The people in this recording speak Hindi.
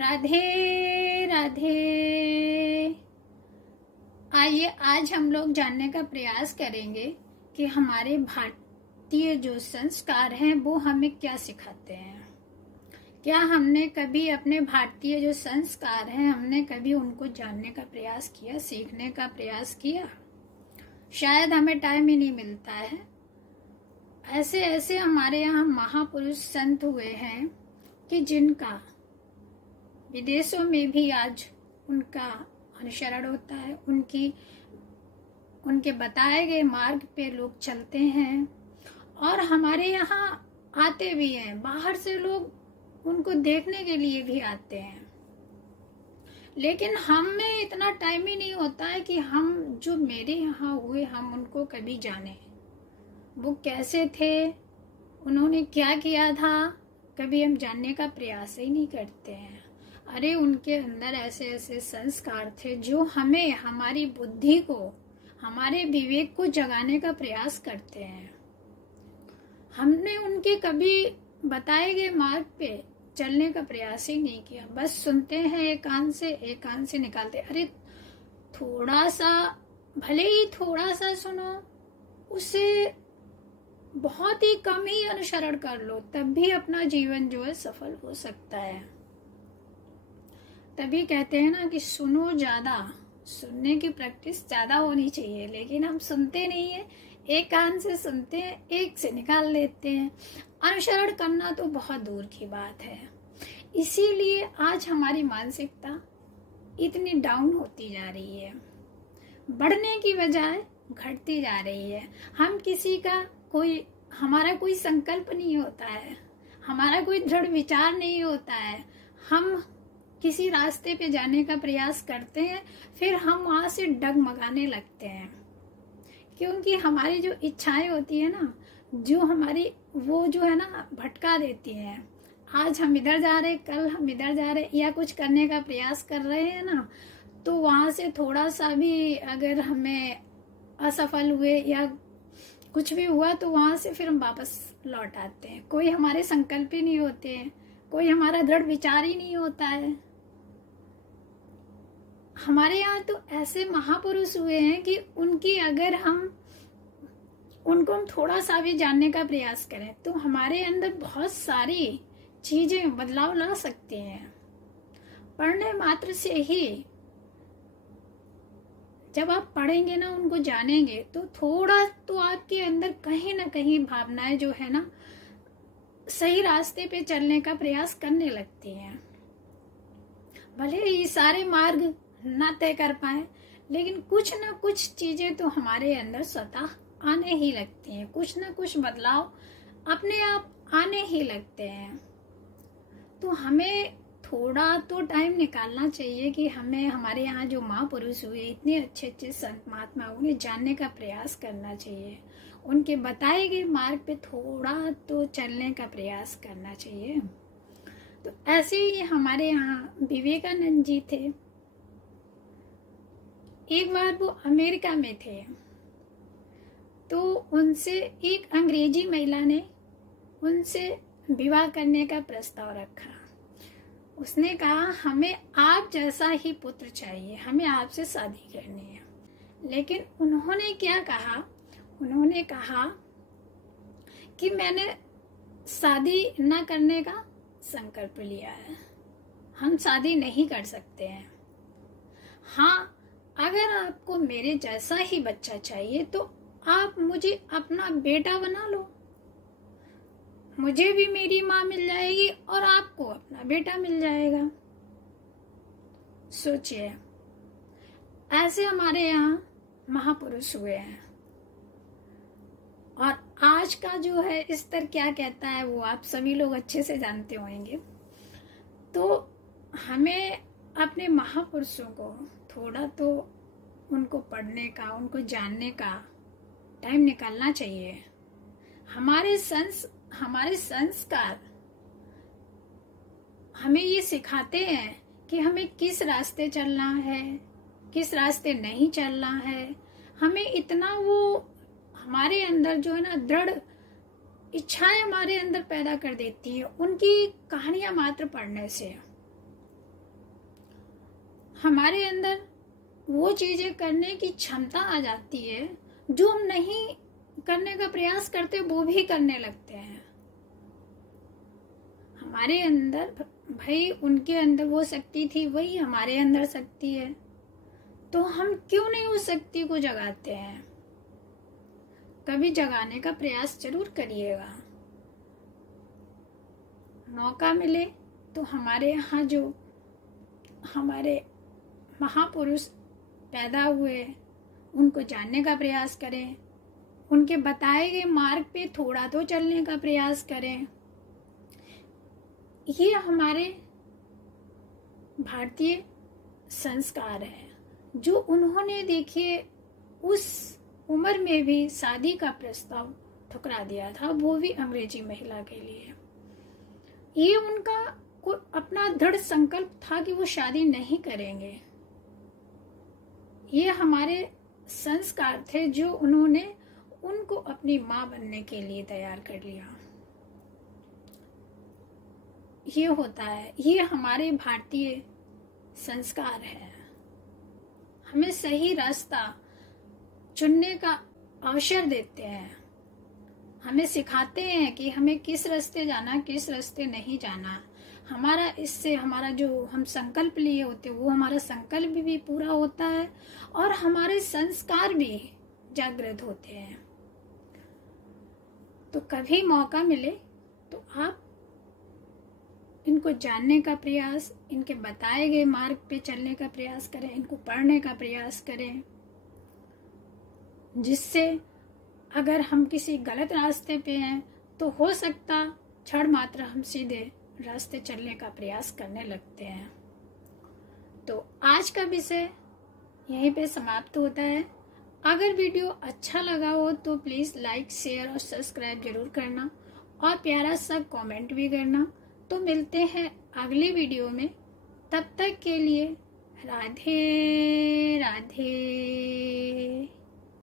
राधे राधे। आइए आज हम लोग जानने का प्रयास करेंगे कि हमारे भारतीय जो संस्कार हैं वो हमें क्या सिखाते हैं। क्या हमने कभी अपने भारतीय जो संस्कार हैं हमने कभी उनको जानने का प्रयास किया, सीखने का प्रयास किया? शायद हमें टाइम ही नहीं मिलता है। ऐसे ऐसे हमारे यहाँ महापुरुष संत हुए हैं कि जिनका विदेशों में भी आज उनका अनुसरण होता है, उनके बताए गए मार्ग पे लोग चलते हैं और हमारे यहाँ आते भी हैं। बाहर से लोग उनको देखने के लिए भी आते हैं, लेकिन हमें इतना टाइम ही नहीं होता है कि हम जो मेरे यहाँ हुए हम उनको कभी जाने। वो कैसे थे, उन्होंने क्या किया था, कभी हम जानने का प्रयास ही नहीं करते हैं। अरे उनके अंदर ऐसे ऐसे संस्कार थे जो हमें, हमारी बुद्धि को, हमारे विवेक को जगाने का प्रयास करते हैं। हमने उनके कभी बताए गए मार्ग पे चलने का प्रयास ही नहीं किया। बस सुनते हैं एक कान से निकालते। अरे थोड़ा सा, भले ही थोड़ा सा सुनो, उससे बहुत ही कम ही अनुसरण कर लो, तब भी अपना जीवन जो है सफल हो सकता है। तभी कहते हैं ना कि सुनो ज्यादा, सुनने की प्रैक्टिस ज्यादा होनी चाहिए, लेकिन हम सुनते नहीं है। एक कान से सुनते हैं, एक से निकाल लेते हैं। अनुसरण करना तो बहुत दूर की बात है। इसीलिए आज हमारी मानसिकता इतनी डाउन होती जा रही है, बढ़ने की बजाय घटती जा रही है। हम किसी का हमारा कोई संकल्प नहीं होता है, हमारा कोई दृढ़ विचार नहीं होता है। हम किसी रास्ते पे जाने का प्रयास करते हैं, फिर हम वहां से डगमगाने लगते हैं, क्योंकि हमारी जो इच्छाएं होती है ना, जो हमारी वो जो है ना भटका देती हैं। आज हम इधर जा रहे, कल हम इधर जा रहे, या कुछ करने का प्रयास कर रहे हैं ना, तो वहां से थोड़ा सा भी अगर हमें असफल हुए या कुछ भी हुआ तो वहां से फिर हम वापस लौट आते हैं। कोई हमारे संकल्प ही नहीं होते हैं, कोई हमारा दृढ़ विचार ही नहीं होता है। हमारे यहाँ तो ऐसे महापुरुष हुए हैं कि अगर उनको हम थोड़ा सा भी जानने का प्रयास करें तो हमारे अंदर बहुत सारी चीजें बदलाव ला सकते हैं। पढ़ने मात्र से ही, जब आप पढ़ेंगे ना, उनको जानेंगे, तो थोड़ा तो आपके अंदर कहीं ना कहीं भावनाएं जो है ना सही रास्ते पे चलने का प्रयास करने लगती हैं। भले ही सारे मार्ग ना तय कर पाए, लेकिन कुछ ना कुछ चीजें तो हमारे अंदर स्वतः आने ही लगती हैं। कुछ ना कुछ बदलाव अपने आप आने ही लगते हैं। तो हमें थोड़ा तो टाइम निकालना चाहिए कि हमें हमारे यहाँ जो महापुरुष हुए, इतने अच्छे अच्छे संत महात्मा, उन्हें जानने का प्रयास करना चाहिए। उनके बताए गए मार्ग पे थोड़ा तो चलने का प्रयास करना चाहिए। तो ऐसे ही हमारे यहाँ विवेकानंद जी थे। एक बार वो अमेरिका में थे, तो उनसे एक अंग्रेजी महिला ने उनसे विवाह करने का प्रस्ताव रखा। उसने कहा, हमें आप जैसा ही पुत्र चाहिए, हमें आपसे शादी करनी है। लेकिन उन्होंने क्या कहा, उन्होंने कहा कि मैंने शादी न करने का संकल्प लिया है, हम शादी नहीं कर सकते हैं। हाँ, अगर आपको मेरे जैसा ही बच्चा चाहिए तो आप मुझे अपना बेटा बना लो, मुझे भी मेरी माँ मिल जाएगी और आपको अपना बेटा मिल जाएगा। सोचिए, ऐसे हमारे यहाँ महापुरुष हुए हैं। और आज का जो है स्तर क्या कहता है वो आप सभी लोग अच्छे से जानते होंगे। तो हमें अपने महापुरुषों को थोड़ा तो उनको पढ़ने का, उनको जानने का टाइम निकालना चाहिए। हमारे संस्कार हमें ये सिखाते हैं कि हमें किस रास्ते चलना है, किस रास्ते नहीं चलना है। हमें इतना वो हमारे अंदर जो है ना दृढ़ इच्छाएं हमारे अंदर पैदा कर देती है उनकी कहानियां मात्र पढ़ने से। हमारे अंदर वो चीजें करने की क्षमता आ जाती है जो हम नहीं करने का प्रयास करते, वो भी करने लगते हैं। हमारे अंदर भाई उनके अंदर वो शक्ति थी, वही हमारे अंदर शक्ति है, तो हम क्यों नहीं उस शक्ति को जगाते हैं? कभी जगाने का प्रयास जरूर करिएगा। मौका मिले तो हमारे यहाँ जो हमारे महापुरुष पैदा हुए उनको जानने का प्रयास करें, उनके बताए गए मार्ग पे थोड़ा तो चलने का प्रयास करें। ये हमारे भारतीय संस्कार है जो उन्होंने देखिए उस उम्र में भी शादी का प्रस्ताव ठुकरा दिया था, वो भी अंग्रेजी महिला के लिए। ये उनका अपना दृढ़ संकल्प था कि वो शादी नहीं करेंगे। ये हमारे संस्कार थे जो उन्होंने उनको अपनी माँ बनने के लिए तैयार कर लिया। ये होता है, ये हमारे भारतीय संस्कार है। हमें सही रास्ता चुनने का अवसर देते हैं, हमें सिखाते हैं कि हमें किस रास्ते जाना, किस रास्ते नहीं जाना। हमारा इससे हमारा जो हम संकल्प लिए होते वो हमारा संकल्प भी पूरा होता है और हमारे संस्कार भी जागृत होते हैं। तो कभी मौका मिले तो आप इनको जानने का प्रयास, इनके बताए गए मार्ग पे चलने का प्रयास करें, इनको पढ़ने का प्रयास करें, जिससे अगर हम किसी गलत रास्ते पे हैं तो हो सकता क्षण मात्र हम सीधे रास्ते चलने का प्रयास करने लगते हैं। तो आज का विषय यहीं पे समाप्त होता है। अगर वीडियो अच्छा लगा हो तो प्लीज़ लाइक, शेयर और सब्सक्राइब जरूर करना और प्यारा सा कमेंट भी करना। तो मिलते हैं अगली वीडियो में, तब तक के लिए राधे राधे।